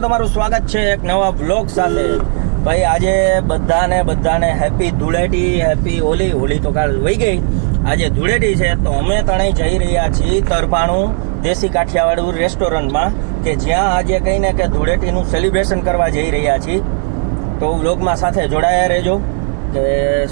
તમારું સ્વાગત છે એક નવા વ્લોગ સાથે। ભાઈ આજે બધાને હેપી ધૂળેટી, હેપી હોલી તો કાલ વહી ગઈ, આજે ધૂળેટી છે તો અમે ત્રણેય જઈ રહ્યા છીએ તરભાણું દેશી કાઠિયાવાડી રેસ્ટોરન્ટમાં કે જ્યાં આજે કહીને કે ધૂળેટીનું સેલિબ્રેશન કરવા જઈ રહ્યા છીએ। તો વ્લોગમાં સાથે જોડાયા રહેજો કે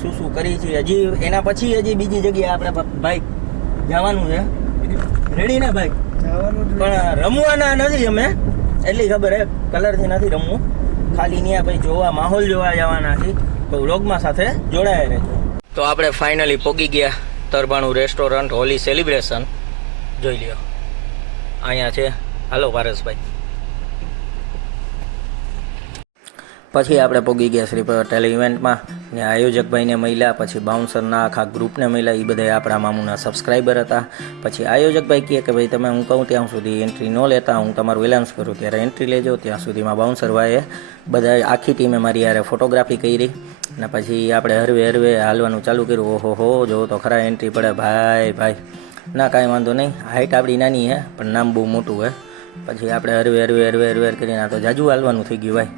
શું કરી છીએ। હજી એના પછી હજી બીજી જગ્યાએ આપણે ભાઈ જવાનું છે, રેડી ને ભાઈ? પણ રમવાના નથી અમે, એટલી ખબર હે, કલરથી નથી રમવું, ખાલી ત્યાં ભાઈ જોવા, માહોલ જોવા જવાના છીએ। તો વ્લોગમાં સાથે જોડાયા રહેજો। તો આપણે ફાઇનલી પહોંચી ગયા તરભાણું રેસ્ટોરન્ટ, હોલી સેલિબ્રેશન જોઈ લ્યો અહીંયા છે। હાલો પારસભાઈ। પછી આપણે પહોંચી ગયા શ્રી પટેલ ઇવેન્ટમાં ને આયોજકભાઈને મળ્યા, પછી બાઉન્સરના આખા ગ્રુપને મળ્યા, એ બધા આપણા મામુના સબસ્ક્રાઈબર હતા। પછી આયોજકભાઈ કહે કે ભાઈ તમે હું કહું ત્યાં સુધી એન્ટ્રી ન લેતા, હું તમારું એલાઉન્સ કરું ત્યારે એન્ટ્રી લેજો। ત્યાં સુધીમાં બાઉન્સરભાઈએ બધા આખી ટીમે મારી યારે ફોટોગ્રાફી કરી ને પછી આપણે હરવે હાલવાનું ચાલુ કર્યું। ઓહો જો તો ખરા એન્ટ્રી પડે ભાઈ ના કાંઈ વાંધો નહીં, હાઇટ આપણી નાની હે પણ નામ બહુ મોટું હે। પછી આપણે હરવે કરીને આ તો જાજુ હાલવાનું થઈ ગયું ભાઈ।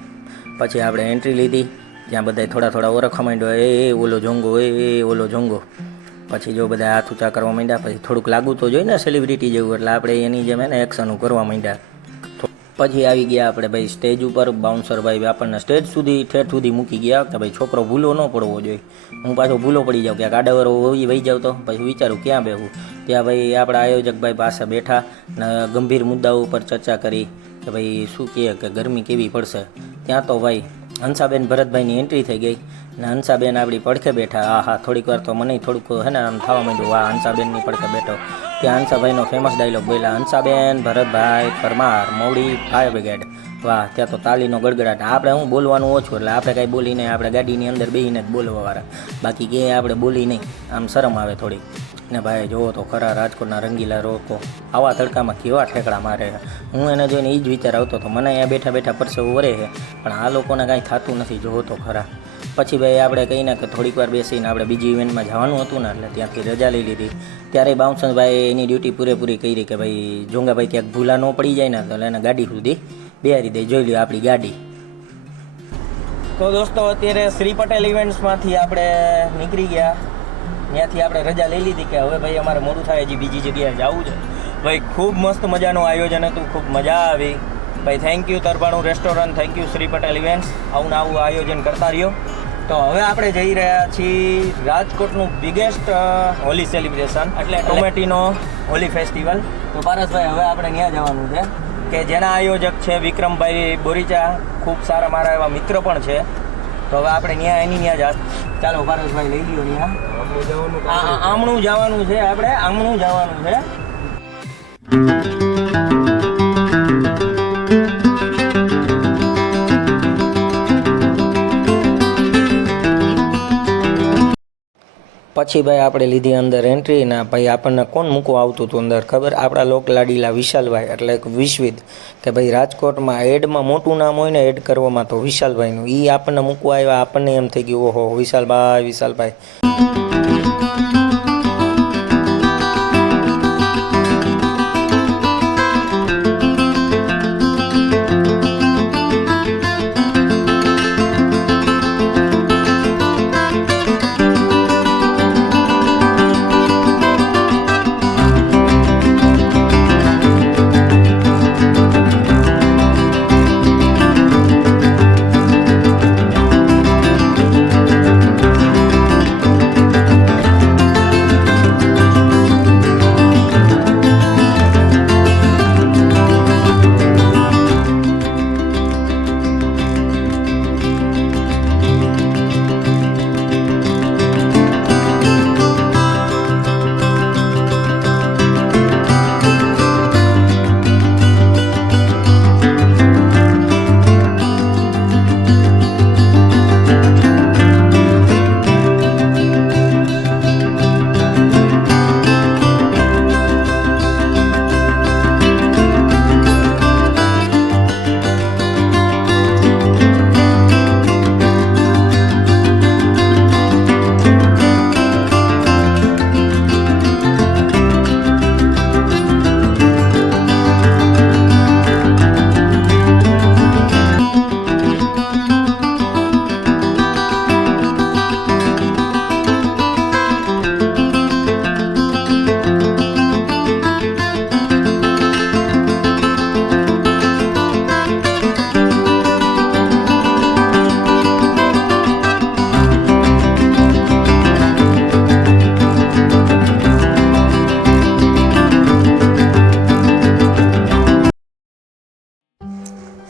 પછી આપણે એન્ટ્રી લીધી, જ્યાં બધા થોડા ઓળખવા માંડ્યો, એ ઓલો જોંગો, એ ઓલો જોંગો। પછી જો બધા હાથ ઊંચા કરવા માંડ્યા, પછી થોડુંક લાગવું તો જોઈએ ને સેલિબ્રિટી જેવું, એટલે આપણે એની જેમ એને એક્શનું કરવા માંડ્યા। પછી આવી ગયા આપણે ભાઈ સ્ટેજ ઉપર, બાઉન્સર ભાઈ આપણને સ્ટેજ સુધી ઠેઠ સુધી મૂકી ગયા કે ભાઈ છોકરો ભૂલો ન પડવો જોઈએ। હું પાછો ભૂલો પડી જાઉં, ક્યાંક આડાવરો વહી જાવ તો પછી વિચારું ક્યાં બેહું। ત્યાં ભાઈ આપણા આયોજકભાઈ પાસે બેઠા ને ગંભીર મુદ્દાઓ ઉપર ચર્ચા કરી કે ભાઈ શું કહે કે ગરમી કેવી પડશે। ત્યાં તો ભાઈ હંસાબેન ભરતભાઈની એન્ટ્રી થઈ ગઈ ને હંસાબેન આપણી પડખે બેઠા। હા થોડીક વાર તો મને થોડુંક હે ને આમ થવા માંડ્યું, વાહ હંસાબેનની પડખે બેઠો। ત્યાં હંસાભાઈનો ફેમસ ડાયલોગ બોલ્યા, હંસાબેન ભરતભાઈ પરમાર મોવડી ફાયર બ્રિગેડ। વાહ, ત્યાં તો તાલીનો ગડગડાટ। આપણે હું બોલવાનું ઓછું, એટલે આપણે કાંઈ બોલી નહીં, આપણે ગાડીની અંદર બેસીને જ બોલવાવાળા, બાકી ક્યાંય આપણે બોલી નહીં, આમ શરમ આવે થોડી ને। ભાઈ જોવો તો ખરા રાજકોટના રંગીલા લોકો આવા તડકામાં કેવા ઠેકડા મારે। હું એને જોઈને એ જ વિચાર આવતો હતો, મને અહીંયા બેઠા પરસેવો વરે છે, પણ આ લોકોને કાંઈ થતું નથી, જોવો તો ખરા। પછી ભાઈ આપણે કહીને કે થોડીક વાર બેસીને આપણે બીજી ઇવેન્ટમાં જવાનું હતું ને, એટલે ત્યાંથી રજા લઈ લીધી। ત્યારે બાઉન્સરભાઈ એની ડ્યુટી પૂરેપૂરી કરી કે ભાઈ જોંગાભાઈ ક્યાંક ભૂલા ન પડી જાય ને તો એને ગાડી સુધી બેહારી દે, જોઈ લ્યો આપણી ગાડી। તો દોસ્તો અત્યારે શ્રી પટેલ ઇવેન્ટ્સમાંથી આપણે નીકળી ગયા, ત્યાંથી આપણે રજા લઈ લીધી કે હવે ભાઈ અમારે મોડું થાય, હજી બીજી જગ્યાએ જવું છે। ભાઈ ખૂબ મસ્ત મજાનું આયોજન હતું, ખૂબ મજા આવી ભાઈ। Thank you Tarbhanu restaurant, thank you Shri Patel events, આવું આયોજન કરતા રહ્યો। તો હવે આપણે જઈ રહ્યા છીએ રાજકોટનું બિગેસ્ટ હોલી સેલિબ્રેશન, એટલે ટોમેટીનો હોલી ફેસ્ટિવલ। તો પારસભાઈ હવે આપણે ત્યાં જવાનું છે કે જેના આયોજક છે વિક્રમભાઈ બોરીચા, ખૂબ સારા મારા એવા મિત્ર પણ છે। તો હવે આપણે ત્યાં એની ત્યાં જા, ચાલો પારસભાઈ લઈ લ્યો ત્યાં આમણું જવાનું છે, આપણે આમણું જવાનું છે। પછી ભાઈ આપણે લીધી અંદર એન્ટ્રી ને ભાઈ આપણને કોણ મૂકવા આવતું હતું અંદર ખબર? આપણા લોકલાડીલા વિશાલભાઈ, એટલે એક વિશ્વિદ કે ભાઈ રાજકોટમાં એડમાં મોટું નામ હોય ને એડ કરવામાં તો વિશાલભાઈનું, એ આપણને મૂકવા આવ્યા। આપણને એમ થઈ ગયું ઓહો વિશાલભાઈ।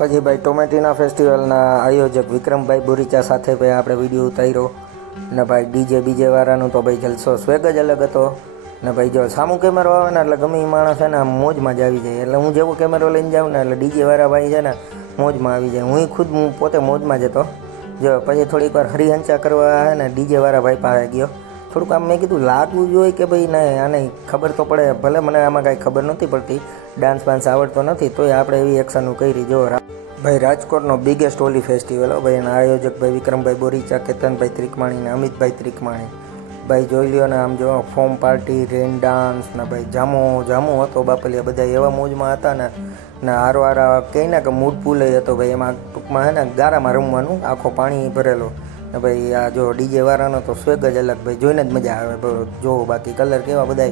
પછી ભાઈ ટોમેટીના ફેસ્ટિવલના આયોજક વિક્રમભાઈ બોરીચા સાથે ભાઈ આપણે વિડીયો ઉતાર્યો ને ભાઈ ડીજે બીજે વાળાનું તો ભાઈ જલસો સ્વેગ જ અલગ હતો ને ભાઈ જો સામું કેમેરો આવે ને એટલે ગમે એ માણસ છે ને આમ મોજમાં જ આવી જાય. એટલે હું જેવો કેમેરો લઈને જાઉં ને એટલે ડીજે વાળા ભાઈ છે ને મોજમાં આવી જાય. હું પોતે મોજમાં જ હતો. જો પછી થોડીક વાર હરિહંચા કરવા હે ને ડીજે વાળા ભાઈ પાસે ગયો. થોડુંક આમ મેં કીધું લાગવું જોઈએ કે ભાઈ નહીં આને ખબર તો પડે. ભલે મને આમાં કાંઈ ખબર નથી પડતી, ડાન્સ બાન્સ આવડતો નથી, તોય આપણે એવી એક્શનનું કરી. જો ભાઈ રાજકોટનો બિગેસ્ટ હોલી ફેસ્ટિવલ હો ભાઈ. એના આયોજક ભાઈ વિક્રમભાઈ બોરીચા, કેતનભાઈ ત્રિકમાણી ને અમિતભાઈ ત્રિકમાણી. ભાઈ જોઈ લ્યો ને આમ જો ફોમ પાર્ટી, રેન ડાન્સ ને ભાઈ જામો હતો બાપલિયા. બધા એવા મોજમાં હતા ને હારવારા કહે ને કે મૂડ પુલ હતો ભાઈ. એમાં ટૂંકમાં હે ને ગારામાં રમવાનું, આખો પાણી ભરેલો ને ભાઈ. આ જો ડીજે વાળાનો તો સ્વેગ જ અલગ ભાઈ, જોઈને જ મજા આવે. જો બાકી કલર કેવા બધા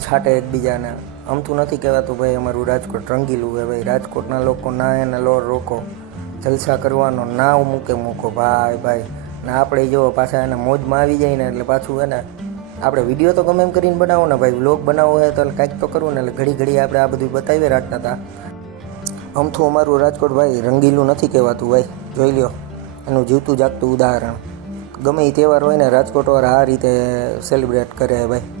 છાંટે એકબીજાને. અમતું નથી કહેવાતું ભાઈ અમારું રાજકોટ રંગીલું હોય ભાઈ. રાજકોટના લોકો ના એને લોર રોકો, જલસા કરવાનો ના મૂકો ભાઈ. ને આપણે જો પાછા એને મોજમાં આવી જાય ને એટલે પાછું એને આપણે વિડીયો તો ગમે એમ કરીને બનાવો ને ભાઈ. વ્લોગ બનાવવો હોય તો કાંઈક તો કરવું ને. એટલે ઘડી આપણે આ બધું બતાવી રાખતા હતા. અમથું અમારું રાજકોટ ભાઈ રંગીલું નથી કહેવાતું ભાઈ. જોઈ લ્યો એનું જીવતું જાગતું ઉદાહરણ. ગમે એ તહેવાર હોય ને રાજકોટવાળા આ રીતે સેલિબ્રેટ કરે ભાઈ.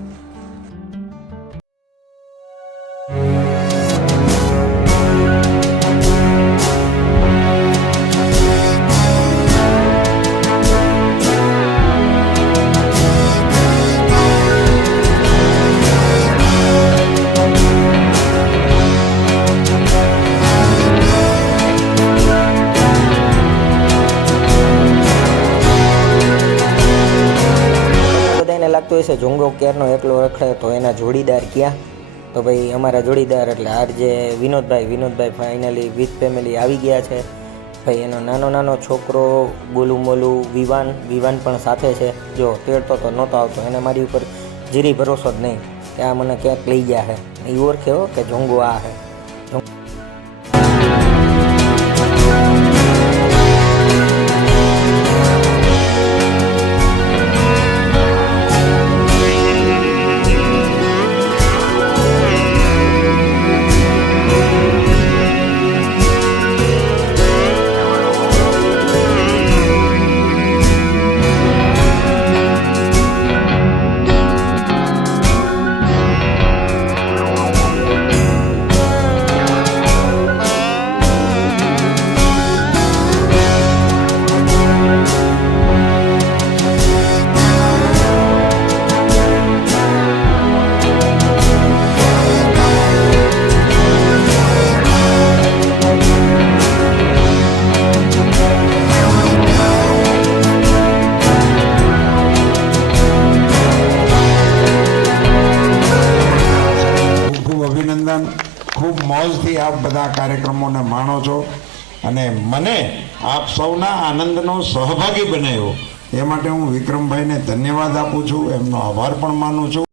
લાગતું હશે જોંગો ક્યારનો એકલો રખડે તો એના જોડીદાર ક્યાં? તો ભાઈ અમારા જોડીદાર એટલે આજે વિનોદભાઈ ફાઇનલી વિથ ફેમિલી આવી ગયા છે ભાઈ. એનો નાનો છોકરો ગોલું મોલું વિવાન પણ સાથે છે. જો તેડતો તો નહોતો આવતો, એને મારી ઉપર જીરી ભરોસો જ નહીં કે આ મને ક્યાંક લઈ ગયા છે. એ ઓળખે હો કે જોંગો આ છે. ખૂબ મોજથી આપ બધા કાર્યક્રમોને માણો છો અને મને આપ સૌના આનંદનો સહભાગી બનાવ્યો એ માટે હું વિક્રમભાઈને ધન્યવાદ આપું છું, એમનો આભાર પણ માનું છું.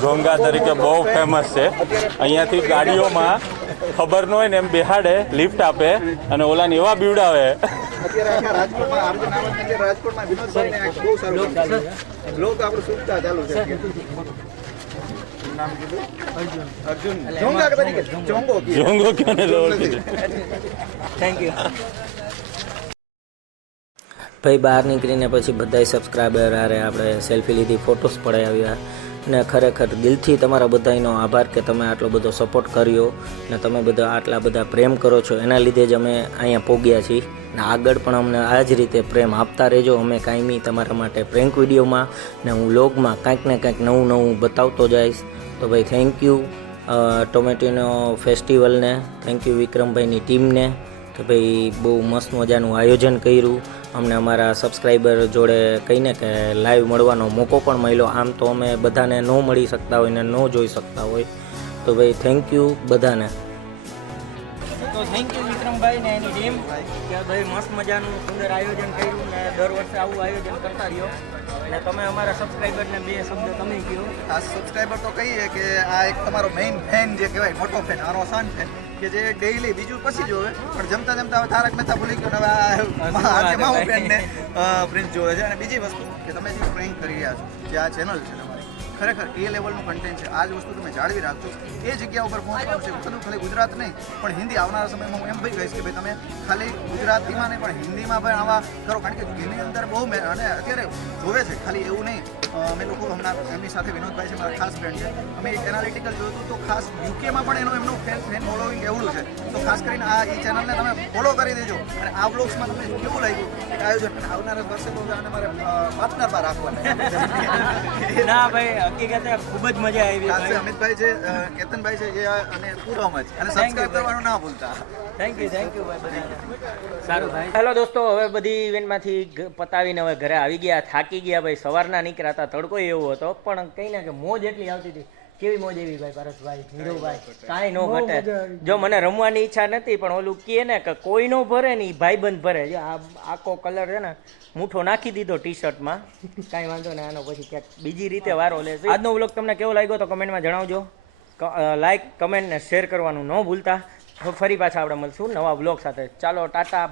ઢોંગા તરીકે બહુ ફેમસ છે. અહીંયાથી ગાડીઓમાં ખબર ન હોય ને એમ બેહાડે, લિફ્ટ આપે અને ઓલાને એવા બીવડાવે. જોંગો ક્યાં થેન્ક યુ ભાઈ. બહાર નીકળીને પછી બધાય સબસ્ક્રાઈબર હારે આપણે સેલ્ફી લીધી, ફોટોસ પડાવ્યા ને ખરેખર દિલથી તમારા બધાનો આભાર કે તમે આટલો બધો સપોર્ટ કર્યો ને તમે બધા આટલા બધા પ્રેમ કરો છો. એના લીધે જ અમે અહીંયા પહોંચ્યા છીએ ને આગળ પણ અમને આ જ રીતે પ્રેમ આપતા રહેજો. અમે કાયમી તમારા માટે પ્રેન્ક વિડીયોમાં ને હું વ્લોગમાં કાંઈક ને કાંઈક નવું બતાવતો જઈશ. તો ભાઈ થેન્ક યુ ટોમેટીનો ફેસ્ટિવલને, થેન્ક યુ વિક્રમભાઈની ટીમને કે ભાઈ બહુ મસ્ત મજાનું આયોજન કર્યું. અમને અમારા સબસ્ક્રાઈબર જોડે કહીને કે લાઈવ મળવાનો મોકો પણ મળ્યો. આમ તો અમે બધાને ન મળી શકતા હોય ને ન જોઈ શકતા હોય. તો ભાઈ થેન્ક યુ બધાને. તો થેન્ક યુ વિક્રમભાઈ ને એની ટીમ કે ભાઈ મસ્ત મજાનું સુંદર આયોજન કર્યું ને દર વર્ષે આવું આયોજન કરતા રહ્યો અને તમે અમારા સબસ્ક્રાઈબરને બે શબ્દ તમે કહો. આ સબસ્ક્રાઈબર તો કહીએ કે આ એક તમારો મેઇન ફેન જે કહેવાય, મોટો ફેન, આનો આસાન ફેન કે જે ડેઈલી બીજું પછી જોવે પણ જમતા જમતા હવે તારક મહેતા ભૂલી ગયો ને હવે આજે મારું ફેનને પ્રિન્સ જોવે છે. અને બીજી વસ્તુ કે તમે જે પ્રેન્ક કરી રહ્યા છો, જે આ ચેનલ છે તમારી, ખરેખર એ લેવલનું કન્ટેન્ટ છે. આ જ વસ્તુ તમે જાળવી રાખજો. એ જગ્યા ઉપર પહોંચવાનું છે. બધું ખાલી ગુજરાત નહીં પણ હિન્દી આવનારા સમયમાં હું એમ ભાઈ કહીશ કે ભાઈ તમે ખાલી ગુજરાતીમાં નહીં પણ હિન્દીમાં પણ આવા કરો, કારણ કે એની અંદર બહુ અને અત્યારે જોવે છે. ખાલી એવું નહીં, અમે લોકો હમણાં એમની સાથે વિનોદભાઈ છે, મારા ખાસ ફ્રેન્ડ છે, અમે એક એનાલિટિકલ જોયું હતું તો ખાસ યુકેમાં પણ એમનું ફેન ફોલોવિંગ એવડું છે. તો ખાસ કરીને આ એ ચેનલને તમે ફોલો કરી દેજો. અને આ બ્લોગ્સમાં તમને કેવું લાગ્યું એક આયોજન, અને આવનારા વર્ષે તો આને મારે પાર્ટનરમાં રાખવાના. ના ભાઈ હકીકતે ખૂબ જ મજા આવી ખાસ ભાઈ. અમિતભાઈ છે, કેતનભાઈ છે, જે અને પૂરમ જ અને સબસ્ક્રાઇબ કરવાનું ના ભૂલતા. થેન્ક યુ ભાઈ બધાને. સારું ભાઈ. હેલો દોસ્તો, હવે બધી ઇવેન્ટમાંથી પતાવીને હવે ઘરે આવી ગયા, થાકી ગયા ભાઈ. સવારના નીકળ્યા હતા, તડકો એવો હતો પણ કંઈ ના કે મોજ એટલી આવતી હતી. કેવી મોજ એવી ભાઈ પારસભાઈ, હીરોભાઈ, કાંઈ ન ઘટે. જો મને રમવાની ઈચ્છા નથી પણ ઓલું કહે ને કે કોઈ નો ભરે ને એ ભાઈબંધ ભરે. જો આ આખો કલર છે ને મૂઠો નાખી દીધો ટી શર્ટમાં, કાંઈ વાંધો ને આનો પછી ક્યાંક બીજી રીતે વારો લેશે. આજનો વ્લોગ તમને કેવો લાગ્યો તો કમેન્ટમાં જણાવજો. લાઈક, કમેન્ટ ને શેર કરવાનું ન ભૂલતા. ફરી પાછા આપણે મળશું નવા વ્લોગ સાથે. ચાલો ટાટા.